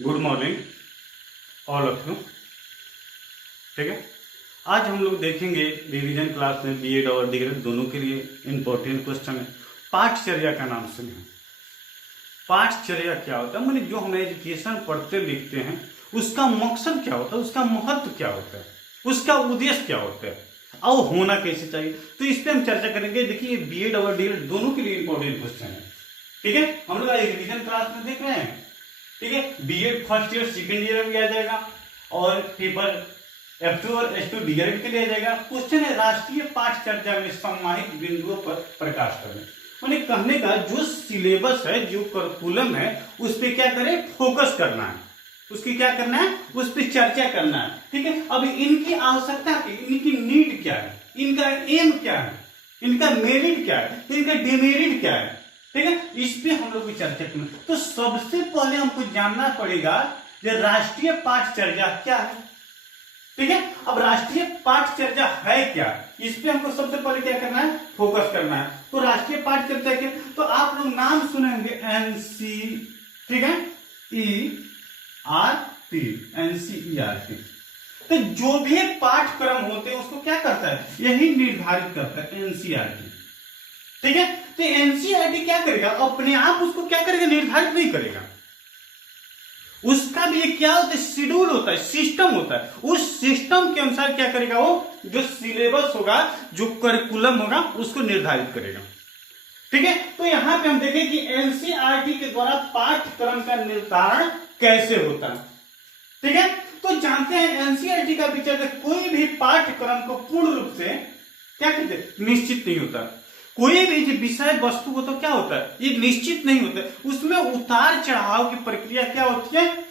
Good morning all of you. ठीक है, आज हम लोग देखेंगे रिवीजन क्लास में बीएड और डीएड दोनों के लिए इंपॉर्टेंट क्वेश्चन है। पाठचर्या का नाम सुने। पाठचर्या क्या होता है, मैंने जो हम एजुकेशन पढ़ते लिखते हैं उसका मकसद क्या होता है, उसका महत्व क्या होता है, उसका उद्देश्य क्या होता है और होना कैसे चाहिए, तो इस पर हम चर्चा करेंगे। देखिए बीएड और डीएड दोनों के लिए इंपॉर्टेंट क्वेश्चन है। ठीक है, हम लोग रिवीजन क्लास में देख रहे हैं। ठीक है, BEd first year second year में भी आ जाएगा और पेपर F2 और H2 डीएड के लिए आ जाएगा। क्वेश्चन है राष्ट्रीय पाठचर्या में सम्मानित बिंदुओं पर प्रकाश करें। मैंने कहने का जो सिलेबस है, जो करिकुलम है, उस पर क्या करें, फोकस करना है, उसकी क्या करना है, उस पर चर्चा करना है। ठीक है, अब इनकी आवश्यकता क्या, इनकी नीड क्या है, इनका एम क्या है, इनका मेरिट क्या है, इनका डिमेरिट क्या है। ठीक है, इस पे हम लोग की चर्चा करना। तो सबसे पहले हमको जानना पड़ेगा कि राष्ट्रीय पाठचर्या क्या है। ठीक है, अब राष्ट्रीय पाठचर्या है क्या, इस पे हमको सबसे पहले क्या करना है, फोकस करना है। तो राष्ट्रीय पाठचर्या क्या, तो आप लोग नाम सुनेंगे एनसी, ठीक है, ERT, NCERT। तो जो भी पाठ्यक्रम होते हैं उसको क्या करता है, यही निर्धारित करता है एनसीईआरटी। ठीक है, तो एनसीईआरटी क्या करेगा, अपने आप उसको क्या करेगा, निर्धारित नहीं करेगा। उसका भी एक क्या होता है, शेड्यूल होता है, सिस्टम होता है। उस सिस्टम के अनुसार क्या करेगा, वो जो सिलेबस होगा, जो करिकुलम होगा, उसको निर्धारित करेगा। ठीक है, तो यहां पे हम देखें कि एनसीईआरटी के द्वारा पाठ्यक्रम का निर्धारण कैसे होता है। ठीक है, तो जानते हैं एनसीईआरटी का विचार कोई भी पाठ्यक्रम को पूर्ण रूप से क्या कहते हैं, निश्चित नहीं होता। कोई भी विषय वस्तु को तो क्या होता है, ये निश्चित नहीं होता है। उसमें उतार चढ़ाव की प्रक्रिया क्या होती है,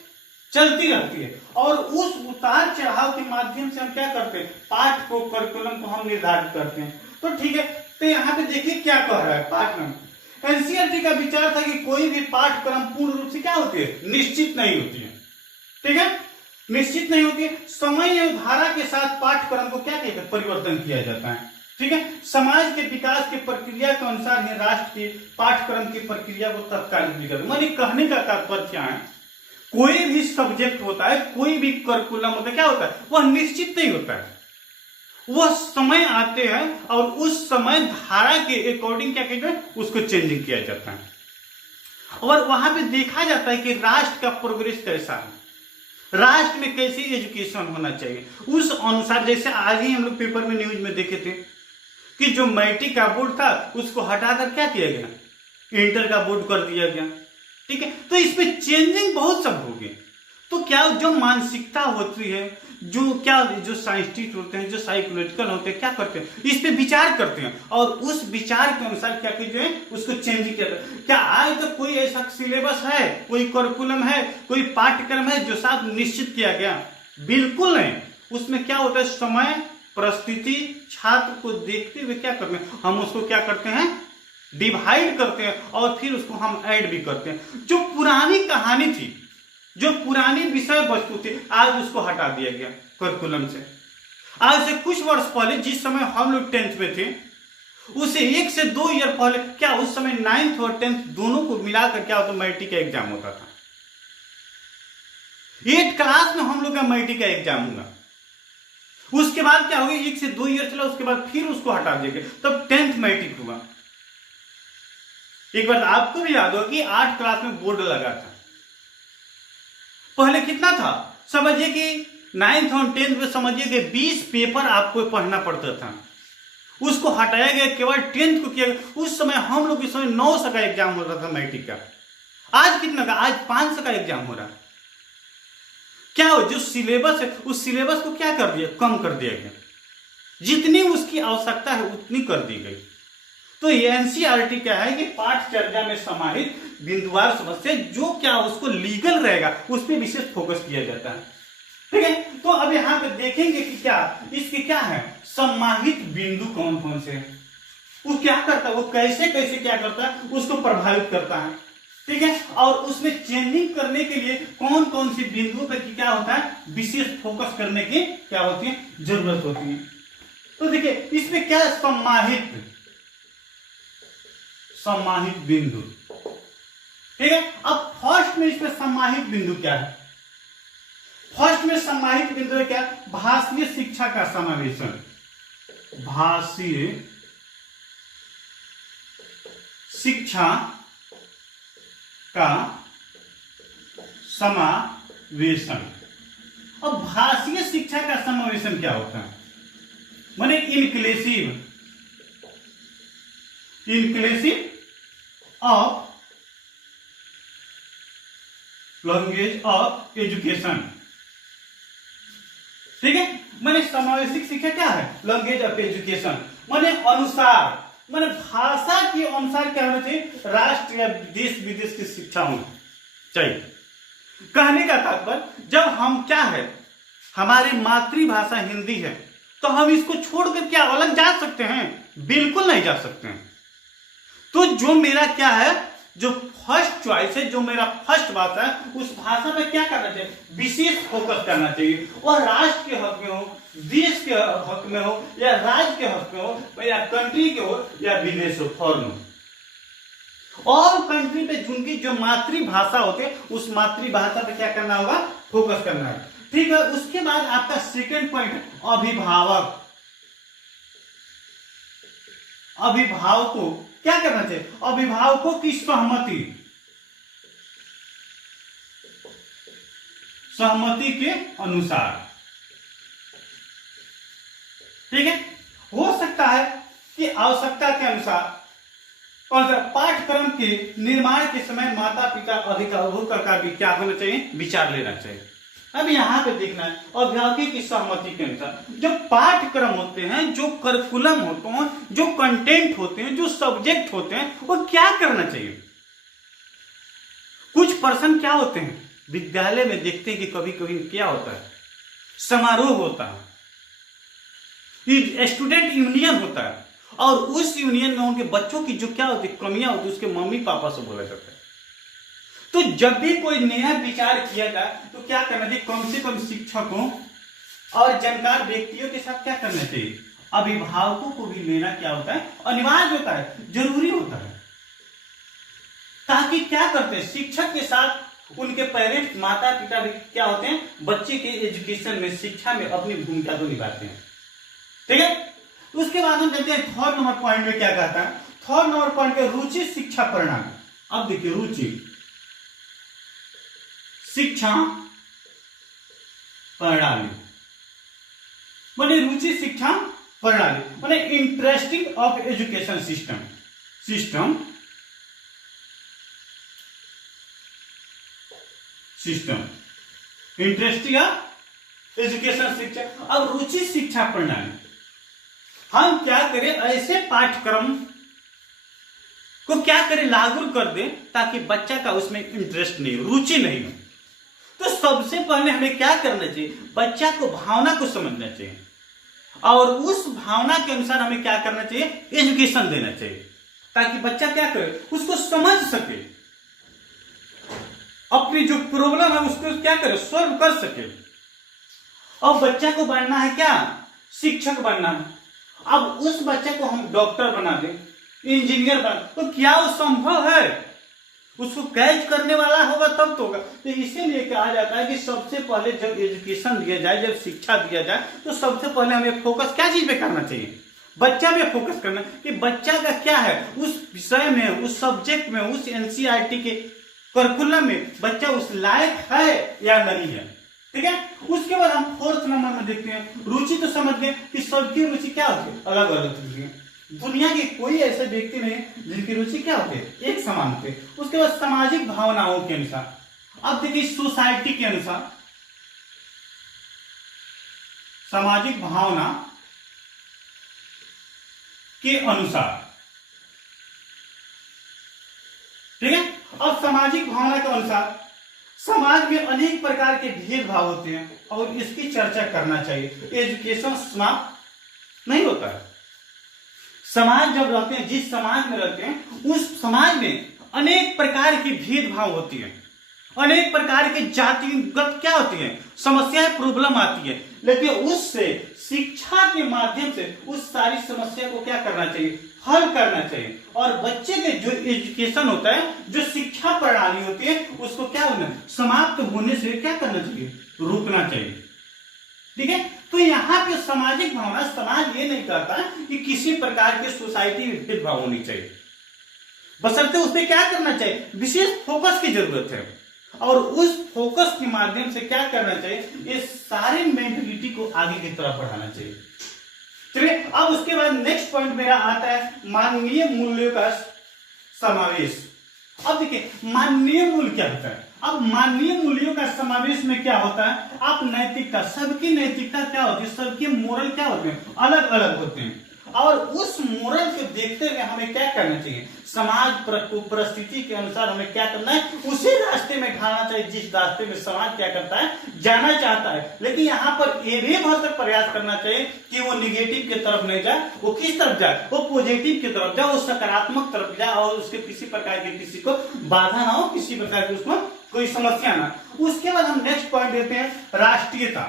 चलती रहती है। और उस उतार चढ़ाव के माध्यम से हम क्या करते हैं, पाठ को, करिकुलम को हम निर्धारित करते हैं। तो ठीक है, तो यहाँ पे देखिए क्या कह रहा है पाठ्यक्रम। एनसीईआरटी का विचार था कि कोई भी पाठ्यक्रम पूर्ण रूप से क्या होती है, निश्चित नहीं होती है। ठीक है, निश्चित नहीं होती है। समय एवं धारा के साथ पाठ्यक्रम को क्या कहते हैं, परिवर्तन किया जाता है। ठीक है, समाज के विकास की प्रक्रिया के अनुसार ही राष्ट्र के पाठ्यक्रम की प्रक्रिया को तत्कालिक विकास। माने कहने का तात्पर्य क्या है, कोई भी सब्जेक्ट होता है, कोई भी करिकुलम होता है, क्या होता है, वह निश्चित नहीं होता है। वह समय आते हैं और उस समय धारा के अकॉर्डिंग क्या कहते हैं, उसको चेंजिंग किया जाता है। और वहां पे देखा जाता है कि राष्ट्र का प्रोग्रेस कैसा है, राष्ट्र में कैसी एजुकेशन होना चाहिए, उस अनुसार। जैसे आज ही हम लोग पेपर में न्यूज में देखे थे कि जो मैट्रिक का बोर्ड था उसको हटाकर क्या किया गया, इंटर का बोर्ड कर दिया गया। ठीक है, तो इसमें चेंजिंग बहुत सब हो गई। तो क्या जो मानसिकता होती है, जो साइंटिस्ट होते हैं, जो साइकोलॉजिकल होते हैं, क्या करते हैं, इस पे विचार करते हैं और उस विचार के अनुसार क्या जो है उसको चेंज किया जाता है। क्या आज तक कोई ऐसा सिलेबस है, कोई करिकुलम है, कोई पाठ्यक्रम है जो साफ निश्चित किया गया? बिल्कुल नहीं। उसमें क्या होता है, समय, परिस्थिति, छात्र को देखते हुए क्या करते हैं, हम उसको क्या करते हैं, डिवाइड करते हैं और फिर उसको हम ऐड भी करते हैं। जो पुरानी कहानी थी, जो पुरानी विषय वस्तु थी, आज उसको हटा दिया गया करिकुलम से। आज से कुछ वर्ष पहले जिस समय हम लोग 10th में थे, उसे 1 से 2 ईयर पहले क्या, उस समय 9th और 10th दोनों को मिलाकर क्या होता, मैट्रिक का एग्जाम होता था। 8th क्लास में हम लोग का मैट्रिक का एग्जाम हुआ। उसके बाद क्या हो गया, 1 से 2 ईयर चला, उसके बाद फिर उसको हटा दिया गया, तब 10th मैट्रिक हुआ। एक बार आपको भी याद होगा कि 8th क्लास में बोर्ड लगा था। पहले कितना था, समझिए कि 9th और 10th में समझिए कि 20 पेपर आपको पढ़ना पड़ता था। उसको हटाया गया, केवल 10th को किया गया। उस समय हम लोग, इस समय 900 का एग्जाम होता था मैट्रिक का। आज कितना का, आज 500 का एग्जाम हो रहा है। क्या हो, जो सिलेबस है उस सिलेबस को क्या कर दिया, कम कर दिया गया। जितनी उसकी आवश्यकता है उतनी कर दी गई। तो एनसीईआरटी क्या है कि पाठचर्या में समाहित बिंदुवार समस्या जो क्या उसको लीगल रहेगा उस पर विशेष फोकस किया जाता है। ठीक है, तो अब यहां पे देखेंगे कि क्या इसके क्या है, सम्माहित बिंदु कौन कौन से हैं, वो क्या करता है, वो कैसे कैसे क्या करता है, उसको प्रभावित करता है। ठीक है, और उसमें चेंजिंग करने के लिए कौन कौन सी बिंदुओं पर क्या होता है, विशेष फोकस करने की क्या होती है, जरूरत होती है। तो देखिए इसमें क्या है, सम्माहित बिंदु। ठीक है। अब फर्स्ट में इसमें समाहित बिंदु क्या है? फर्स्ट में समाहित बिंदु है क्या? भाषीय शिक्षा का समावेशन, भाषीय शिक्षा का समावेशन। अब भाषीय शिक्षा का समावेशन क्या होता है? माने inclusive of language of education. ठीक है, माने समावेशिक शिक्षा क्या है? लैंग्वेज ऑफ एजुकेशन, माने अनुसार, माने भाषा के अनुसार क्या होना चाहिए? राष्ट्र या देश विदेश की शिक्षा होनी चाहिए। कहने का तात्पर्य, जब हम क्या है, हमारी मातृभाषा हिंदी है, तो हम इसको छोड़कर क्या अलग जा सकते हैं? बिल्कुल नहीं जा सकते हैं। तो जो मेरा क्या है, जो फर्स्ट चॉइस है, जो मेरा फर्स्ट भाषा है, उस भाषा पे क्या करना चाहिए? विशेष फोकस करना चाहिए। और राष्ट्र के हक में हो, देश के हक में हो, या राज्य के हक में हो, या कंट्री के हो, या विदेश हो, फॉरेन हो, और कंट्री पे जिनकी जो मातृभाषा होती है, उस मातृभाषा पे क्या करना होगा? फोकस करना है। ठीक है। उसके बाद आपका सेकंड पॉइंट है अभिभावक। अभिभावकों क्या करना चाहिए? अभिभावकों की सहमति, सहमति के अनुसार। ठीक है। हो सकता है कि आवश्यकता के अनुसार और पाठ्यक्रम के निर्माण के समय माता पिता अभिभावकों का भी क्या होना चाहिए? विचार लेना चाहिए। अब यहाँ पे देखना है अभिभावकों की सहमति के अनुसार जो पाठ्यक्रम होते हैं, जो करिकुलम होते हैं, जो कंटेंट होते हैं, जो सब्जेक्ट होते हैं, वो क्या करना चाहिए। कुछ पर्सन क्या होते हैं, विद्यालय में देखते हैं कि कभी कभी क्या होता है, समारोह होता है, स्टूडेंट यूनियन होता है, और उस यूनियन में उनके बच्चों की जो क्या होती है, कमियां होती है, उसके मम्मी पापा से बोला जाता है। तो जब भी कोई नया विचार किया जाए तो क्या करना चाहिए? कम से कम शिक्षकों और जानकार व्यक्तियों के साथ क्या करना चाहिए? अभिभावकों को भी लेना क्या होता है? अनिवार्य होता है, जरूरी होता है। ताकि क्या करते हैं, शिक्षक के साथ उनके पेरेंट्स, माता पिता भी क्या होते हैं, बच्चे के एजुकेशन में, शिक्षा में अपनी भूमिका को निभाते हैं। ठीक है। उसके बाद हम देखते हैं थर्ड नंबर पॉइंट में क्या कहता है। थर्ड नंबर पॉइंट पे रुचि शिक्षा प्रणाली। अब देखिए, रुचि शिक्षा प्रणाली माने रुचि शिक्षा प्रणाली माने interesting of education system. Interesting of education शिक्षा। अब रुचि शिक्षा प्रणाली, हम क्या करें, ऐसे पाठ्यक्रम को क्या करें, लागू कर दें ताकि बच्चा का उसमें इंटरेस्ट नहीं हो, रुचि नहीं हो। तो सबसे पहले हमें क्या करना चाहिए, बच्चा को भावना को समझना चाहिए, और उस भावना के अनुसार हमें क्या करना चाहिए, एजुकेशन देना चाहिए, ताकि बच्चा क्या करे, उसको समझ सके, अपनी जो प्रॉब्लम है उसको क्या करे, सॉल्व कर सके। अब बच्चा को बनना है क्या, शिक्षक बनना है। अब उस बच्चे को हम डॉक्टर बना दें, इंजीनियर बना, तो क्या वो संभव है? उसको कैच करने वाला होगा तब तो होगा। तो इसीलिए कहा जाता है कि सबसे पहले जब एजुकेशन दिया जाए, जब शिक्षा दिया जाए, तो सबसे पहले हमें फोकस क्या चीज पे करना चाहिए, बच्चा पे फोकस करना, कि बच्चा का क्या है, उस विषय में, उस सब्जेक्ट में, उस एनसीईआरटी के करिकुलम में बच्चा उस लायक है या नहीं है। ठीक है। उसके बाद हम फोर्थ नंबर में देखते हैं, रुचि तो समझ गए कि सबकी रुचि क्या होती है, अलग अलग होती है। दुनिया के कोई ऐसे व्यक्ति नहीं जिनकी रुचि क्या होती है, एक समान होती है। उसके बाद सामाजिक भावनाओं के अनुसार, अब देखिए सोसाइटी के अनुसार, सामाजिक भावना के अनुसार। ठीक है। अब सामाजिक भावना के अनुसार समाज में अनेक प्रकार के भेदभाव होते हैं और इसकी चर्चा करना चाहिए। एजुकेशन समाप्त नहीं होता है। समाज जब रहते हैं, जिस समाज में रहते हैं, उस समाज में अनेक प्रकार की भेदभाव होती है, अनेक प्रकार के जातिगत क्या होती है, समस्याएं, प्रॉब्लम आती है। लेकिन उससे शिक्षा के माध्यम से उस सारी समस्या को क्या करना चाहिए, हल करना चाहिए। और बच्चे के जो एजुकेशन होता है, जो शिक्षा प्रणाली होती है, उसको क्या होना, समाप्त होने से क्या करना चाहिए, रुकना चाहिए। ठीक है, तो यहाँ पे सामाजिक भावना, समाज ये नहीं कहता कि किसी प्रकार की सोसाइटी में भेदभाव होनी चाहिए, बशर्ते उसमें क्या करना चाहिए, विशेष फोकस की जरूरत है। और उस फोकस के माध्यम से क्या करना चाहिए, ये सारे मेंटलिटी को आगे की तरफ बढ़ाना चाहिए। चलिए, अब उसके बाद नेक्स्ट पॉइंट मेरा आता है मानवीय मूल्यों का समावेश। अब देखिए मानवीय मूल्य क्या होता है। अब मानवीय मूल्यों का समावेश में क्या होता है, आप नैतिकता, सबकी नैतिकता क्या होती है, सबके मोरल क्या होते हैं, अलग अलग होते हैं। और उस मोरल को देखते हुए हमें क्या करना चाहिए, समाज परिस्थिति के अनुसार हमें क्या करना है, उसी रास्ते में ढालना चाहिए जिस रास्ते में समाज क्या करता है, जाना चाहता है। लेकिन यहाँ पर ये भी भरसक प्रयास करना चाहिए कि वो निगेटिव की तरफ नहीं जाए, वो किस तरफ जाए, वो पॉजिटिव की तरफ जाए, वो सकारात्मक तरफ जाए, और उसके किसी प्रकार की किसी को बाधा ना हो, किसी प्रकार की उसमें कोई समस्या ना। उसके बाद हम नेक्स्ट पॉइंट देते हैं राष्ट्रीयता।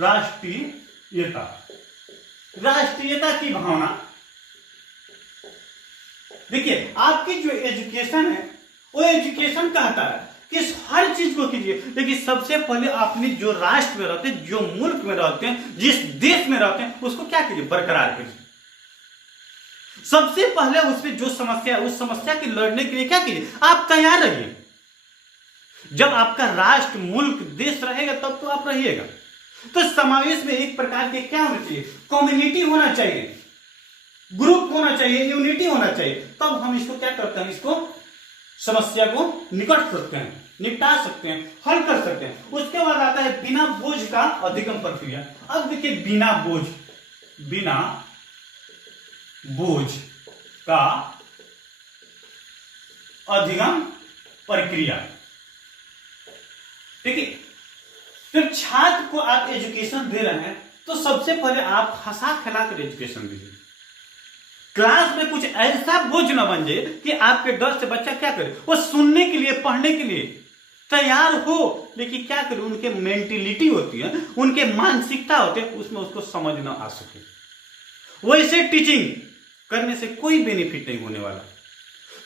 राष्ट्रीयता, राष्ट्रीयता की भावना। देखिए आपकी जो एजुकेशन है, वो एजुकेशन कहता है कि हर चीज को कीजिए, लेकिन सबसे पहले अपने जो राष्ट्र में रहते हैं, जो मुल्क में रहते हैं, जिस देश में रहते हैं, उसको क्या कीजिए, बरकरार कीजिए। सबसे पहले उसमें जो समस्या है, उस समस्या की लड़ने के लिए क्या कीजिए, आप तैयार रहिए। जब आपका राष्ट्र, मुल्क, देश रहेगा तब तो आप रहिएगा। तो समावेश में एक प्रकार के क्या होना चाहिए, कम्युनिटी होना चाहिए, ग्रुप होना चाहिए, यूनिटी होना चाहिए। तब हम इसको क्या करते हैं, इसको समस्या को निकट सकते हैं, निपटा सकते हैं, हल कर सकते हैं। उसके बाद आता है बिना बोझ का अधिगम प्रक्रिया। अब देखिए बिना बोझ, बिना बोझ का अधिगम प्रक्रिया। देखिए जब छात्र को आप एजुकेशन दे रहे हैं तो सबसे पहले आप हंसा खिलाकर एजुकेशन दीजिए। क्लास में कुछ ऐसा बोझ न बन जाए कि आपके डर से बच्चा क्या करे, वो सुनने के लिए, पढ़ने के लिए तैयार हो, लेकिन क्या करे, उनके मेंटेलिटी होती है, उनके मानसिकता होते हैं, उसमें उसको समझ न आ सके। वैसे टीचिंग करने से कोई बेनिफिट नहीं होने वाला।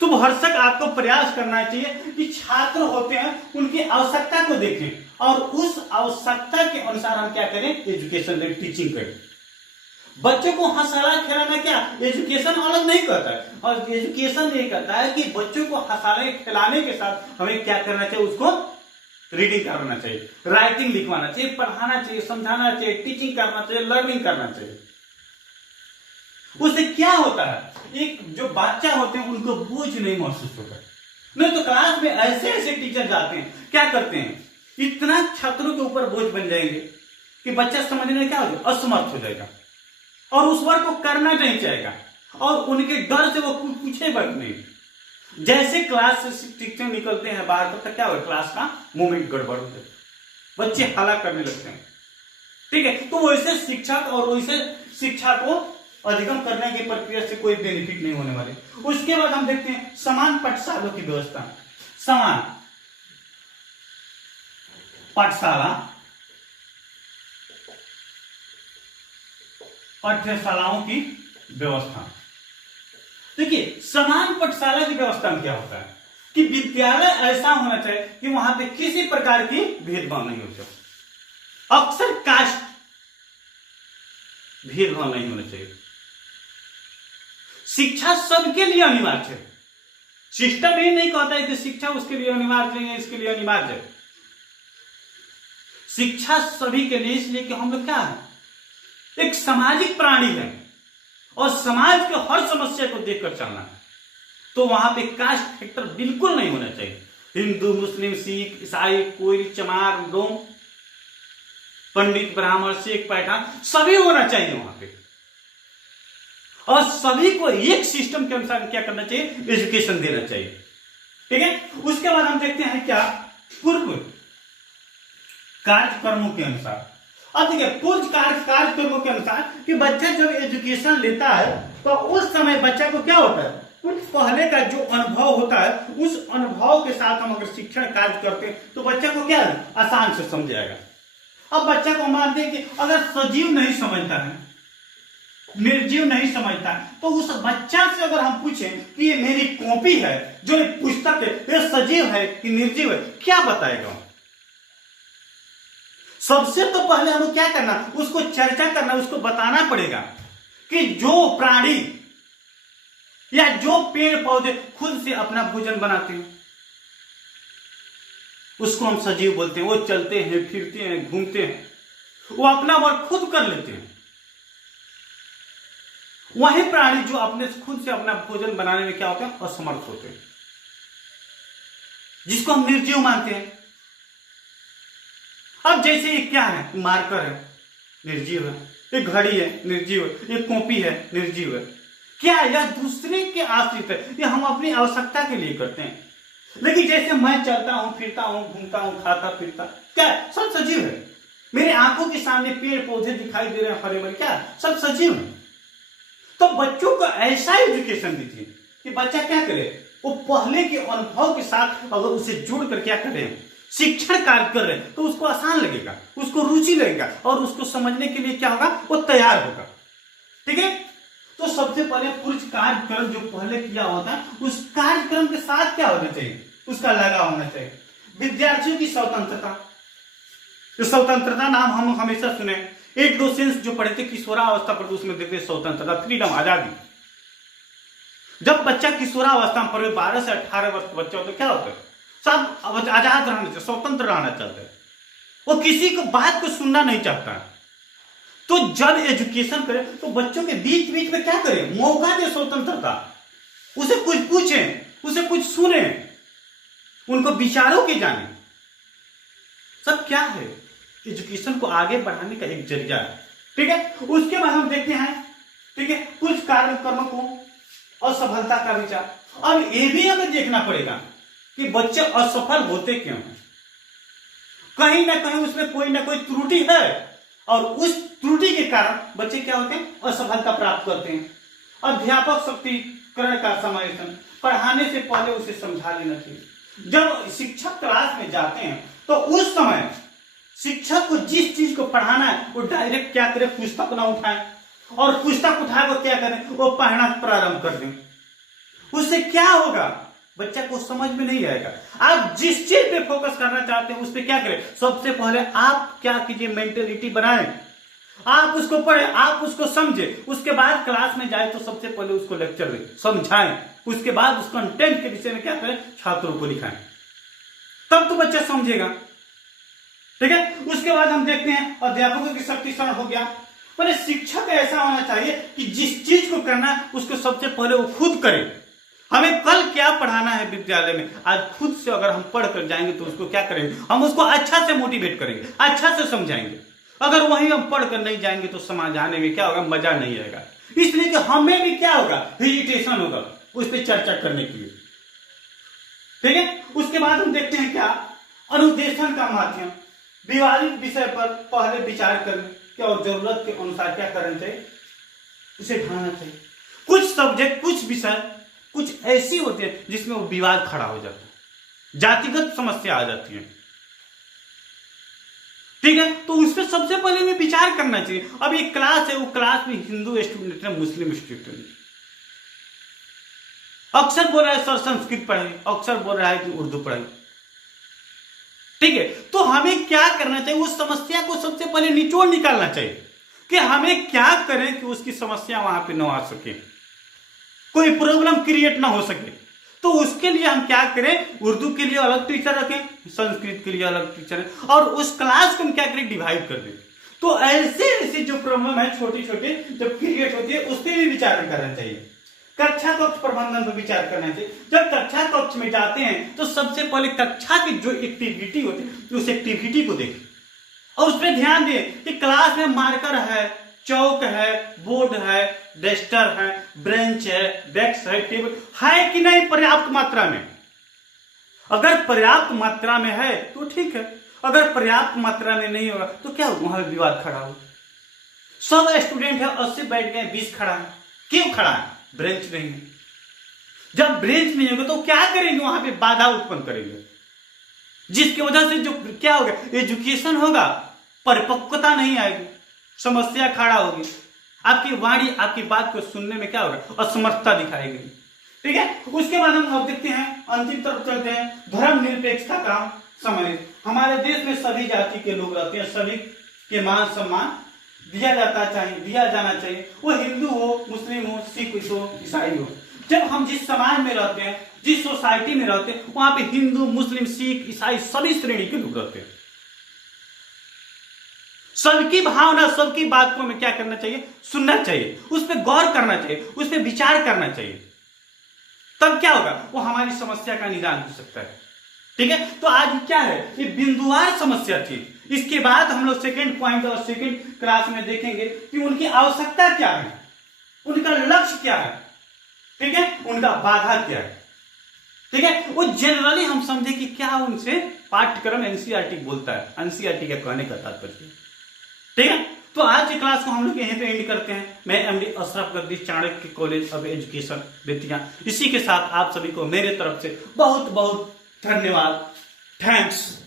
तो भरसक आपको प्रयास करना चाहिए कि छात्र होते हैं, उनकी आवश्यकता को देखें और उस आवश्यकता के अनुसार हम क्या करें, एजुकेशन दें, टीचिंग करें। बच्चों को हंसाना खिलाना क्या एजुकेशन अलग नहीं करता है, और एजुकेशन ये कहता है कि बच्चों को हंसाने खिलाने के साथ हमें क्या करना चाहिए, उसको रीडिंग करना चाहिए, राइटिंग लिखवाना चाहिए, पढ़ाना चाहिए, समझाना चाहिए, टीचिंग करना चाहिए, लर्निंग करना चाहिए। उससे क्या होता है, एक जो बच्चा होते हैं उनको बोझ नहीं महसूस होता। नहीं तो क्लास में ऐसे ऐसे टीचर जाते हैं, क्या करते हैं, इतना छात्रों के ऊपर बोझ बन जाएंगे कि बच्चा समझने में क्या हो जाएगा, असमर्थ हो जाएगा, और उस वर्क को करना नहीं चाहेगा, और उनके डर से वो पूछे वर्क नहीं। जैसे क्लास से टीचर निकलते हैं बाहर, तब तक क्या हो, क्लास का मूवमेंट गड़बड़ हो जाता है, बच्चे हल्ला करने लगते हैं। ठीक है, तो वैसे शिक्षक और वैसे शिक्षा को अधिगम करने की प्रक्रिया से कोई बेनिफिट नहीं होने वाले। उसके बाद हम देखते हैं समान पाठशालों की व्यवस्था। समान पाठशाला, पाठ्यशालाओं की व्यवस्था। देखिए समान पाठशाला की व्यवस्था में क्या होता है कि विद्यालय ऐसा होना चाहिए कि वहां पे किसी प्रकार की भेदभाव नहीं होता। अक्सर कास्ट भेदभाव नहीं होना चाहिए। शिक्षा सबके लिए अनिवार्य है। सिस्टम ये नहीं कहता है कि शिक्षा उसके लिए अनिवार्य नहीं है, इसके लिए अनिवार्य है। शिक्षा सभी के लिए, इसलिए कि हम लोग क्या है, एक सामाजिक प्राणी है और समाज के हर समस्या को देखकर चलना है। तो वहां पे कास्ट फैक्टर बिल्कुल नहीं होना चाहिए। हिंदू, मुस्लिम, सिख, ईसाई, कोई, चमार, डोम, पंडित, ब्राह्मण, शेख, पैठान सभी होना चाहिए वहां पे, और सभी को एक सिस्टम के अनुसार क्या करना चाहिए, एजुकेशन देना चाहिए। ठीक है, उसके बाद हम देखते हैं क्या, पूर्व कार्यक्रमों के अनुसार। अब देखिए पूर्व कार्यक्रमों के अनुसार कि बच्चा जब एजुकेशन लेता है तो उस समय बच्चा को क्या होता है, कुछ पहले का जो अनुभव होता है, उस अनुभव के साथ हम अगर शिक्षण कार्य करते हैं तो बच्चा को क्या है, आसान से समझ जाएगा। अब बच्चा को मानते हैं कि अगर सजीव नहीं समझता है निर्जीव नहीं समझता, तो उस बच्चा से अगर हम पूछें कि ये मेरी कॉपी है, जो एक पुस्तक है, ये सजीव है कि निर्जीव है, क्या बताएगा? सबसे तो पहले हमें क्या करना, उसको चर्चा करना, उसको बताना पड़ेगा कि जो प्राणी या जो पेड़ पौधे खुद से अपना भोजन बनाते हैं उसको हम सजीव बोलते हैं। वो चलते हैं, फिरते हैं, घूमते हैं, वो अपना वर्क खुद कर लेते हैं। वही प्राणी जो अपने खुद से अपना भोजन बनाने में क्या होते हैं, असमर्थ होते हैं, जिसको हम निर्जीव मानते हैं। अब जैसे ये क्या है, मार्कर है, निर्जीव है, एक घड़ी है, निर्जीव है, एक कॉपी है, निर्जीव है। क्या यह दूसरे के आश्रित है, ये हम अपनी आवश्यकता के लिए करते हैं। लेकिन जैसे मैं चलता हूं, फिरता हूं, घूमता हूं, खाता फिरता, क्या है, सब सजीव है। मेरे आंखों के सामने पेड़ पौधे दिखाई दे रहे हैं, हरे भरे, क्या सब सजीव है। तो बच्चों को ऐसा एजुकेशन दीजिए कि बच्चा क्या करे, वो पहले के अनुभव के साथ अगर उसे जोड़कर क्या करें, शिक्षण कार्य कर रहे हैं, तो उसको आसान लगेगा, उसको रुचि लगेगा और उसको समझने के लिए क्या होगा, वो तैयार होगा। ठीक है, तो सबसे पहले कुछ कार्यक्रम जो पहले किया होता है, उस कार्यक्रम के साथ क्या होना चाहिए, उसका लगाव होना चाहिए। विद्यार्थियों की स्वतंत्रता, तो स्वतंत्रता नाम हम हमेशा सुने, एक दो सेंस जो पढ़े थे किशोरावस्था पर, उसमें देखते स्वतंत्रता, फ्रीडम, आजादी। जब बच्चा किशोरावस्था में पढ़े, 12 से 18 वर्ष का बच्चा होता है, क्या होता है, सब आजाद रहना चाहिए, स्वतंत्र रहना चाहता है, वो किसी को बात को सुनना नहीं चाहता। तो जब एजुकेशन करे तो बच्चों के बीच बीच में क्या करें, मौका दे स्वतंत्रता, उसे कुछ पूछें, उसे कुछ सुने, उनको विचारों के जाने। सब क्या है, एजुकेशन को आगे बढ़ाने का एक जरिया है। ठीक है, उसके बाद हम देखते हैं, ठीक है, कुछ कार्यक्रमों को असफलता का विचार। अब ये भी हमें देखना पड़ेगा कि बच्चे असफल होते क्यों हैं। कहीं ना कहीं उसमें कोई ना कोई त्रुटि है और उस त्रुटि के कारण बच्चे क्या होते हैं, असफलता प्राप्त करते हैं। अध्यापक शक्तिकरण का समावेशन, पढ़ाने से पहले उसे समझा लेना चाहिए। जब शिक्षक क्लास में जाते हैं तो उस समय शिक्षक को जिस चीज को पढ़ाना है वो डायरेक्ट क्या करे, पुस्तक ना उठाए, और पुस्तक उठाए वो क्या करें, वो पढ़ना प्रारंभ कर दें। उससे क्या होगा, बच्चा को समझ में नहीं आएगा। आप जिस चीज पे फोकस करना चाहते हैं उस पे क्या करें, सबसे पहले आप क्या कीजिए, मेंटेलिटी बनाएं, आप उसको पढ़े, आप उसको समझे, उसके बाद क्लास में जाए तो सबसे पहले उसको लेक्चर दें, समझाएं, उसके बाद उस कंटेंट के विषय में क्या करें, छात्रों को लिखाएं, तब तो बच्चा समझेगा। ठीक है, उसके बाद हम देखते हैं अध्यापकों की शक्तिकरण हो गया। पर शिक्षक ऐसा होना चाहिए कि जिस चीज को करना है उसको सबसे पहले वो खुद करे। हमें कल क्या पढ़ाना है विद्यालय में, आज खुद से अगर हम पढ़ कर जाएंगे तो उसको क्या करेंगे, हम उसको अच्छा से मोटिवेट करेंगे, अच्छा से समझाएंगे। अगर वहीं हम पढ़ कर नहीं जाएंगे तो समझाने में क्या होगा, मजा नहीं आएगा। इसलिए कि हमें भी क्या होगा, हेजिटेशन होगा उस पर चर्चा करने के लिए। ठीक है, उसके बाद हम देखते हैं क्या, अनुदेशन का माध्यम, विवादित विषय पर पहले विचार करने और जरूरत के अनुसार क्या करना चाहिए, उसे ढालना चाहिए। कुछ सब्जेक्ट, कुछ विषय कुछ ऐसी होती है जिसमें वो विवाद खड़ा हो जाता है, जातिगत समस्या आ जाती है। ठीक है, तो उस पर सबसे पहले हमें विचार करना चाहिए। अब एक क्लास है, वो क्लास में हिंदू स्टूडेंट है, मुस्लिम स्टूडेंट, अक्सर बोल रहा है सर संस्कृत पढ़ाई, अक्सर बोल रहा है कि उर्दू पढ़ाई। ठीक है, तो हमें क्या करना चाहिए, उस समस्या को सबसे पहले निचोड़ निकालना चाहिए कि हमें क्या करें कि उसकी समस्या वहां पे न आ सके, कोई प्रॉब्लम क्रिएट ना हो सके। तो उसके लिए हम क्या करें, उर्दू के लिए अलग टीचर रखें, संस्कृत के लिए अलग टीचर, और उस क्लास को हम क्या करें, डिवाइड कर दें। तो ऐसे ऐसे जो प्रॉब्लम है छोटी छोटी जब क्रिएट होती है उस पर भी विचार करना चाहिए। कक्षा कक्ष प्रबंधन पर विचार करना चाहिए। जब कक्षा कक्ष में जाते हैं तो सबसे पहले कक्षा की जो एक्टिविटी होती है उस एक्टिविटी को देखें और उस पर ध्यान दें कि क्लास में मार्कर है, चौक है, बोर्ड है, डस्टर है, ब्रेंच है, डेस्क है, टेबल है कि नहीं पर्याप्त मात्रा में। अगर पर्याप्त मात्रा में है तो ठीक है, अगर पर्याप्त मात्रा में नहीं होगा तो क्या होगा, वहां विवाद खड़ा हो। सब स्टूडेंट है, 80 बैठ गए, 20 खड़ा है, क्यों खड़ा है, ब्रेंच नहीं है। जब ब्रेंच नहीं होगा तो क्या करेंगे, वहां पे बाधा उत्पन्न करेंगे, जिसकी वजह से जो क्या होगा, एजुकेशन होगा, परिपक्वता नहीं आएगी, समस्या खड़ा होगी, आपकी वाणी, आपकी बात को सुनने में क्या होगा, असमर्थता दिखाई गई। ठीक है, उसके बाद हम अब देखते हैं, अंतिम तरफ चलते हैं, धर्मनिरपेक्षता का सम्मिलित। हमारे देश में सभी जाति के लोग रहते हैं, सभी के मान सम्मान दिया जाना चाहिए, वो हिंदू हो, मुस्लिम हो, सिख हो, ईसाई हो। जब हम जिस समाज में रहते हैं, जिस सोसाइटी में रहते हैं, वहां पे हिंदू, मुस्लिम, सिख, ईसाई सभी श्रेणी के लोग रहते हैं। सबकी भावना, सबकी बात को हमें क्या करना चाहिए, सुनना चाहिए, उस पर गौर करना चाहिए, उस पर विचार करना चाहिए। तब क्या होगा, वो हमारी समस्या का निदान हो सकता है। ठीक है, तो आज क्या है, ये बिंदुवार समस्या थी। इसके बाद हम लोग सेकंड पॉइंट और सेकंड क्लास में देखेंगे कि उनकी आवश्यकता क्या है, उनका लक्ष्य क्या है, ठीक है, उनका बाधा क्या है। ठीक है, वो जनरली हम समझे कि क्या उनसे पाठ्यक्रम एनसीईआरटी बोलता है, एनसीईआरटी का कहने का तात्पर्य। ठीक है, तो आज की क्लास को हम लोग यहीं पे एंड करते हैं। मैं MD Ashraf Gaddi, Chanakya college of education Bettiah. इसी के साथ आप सभी को मेरे तरफ से बहुत बहुत धन्यवाद। थैंक्स।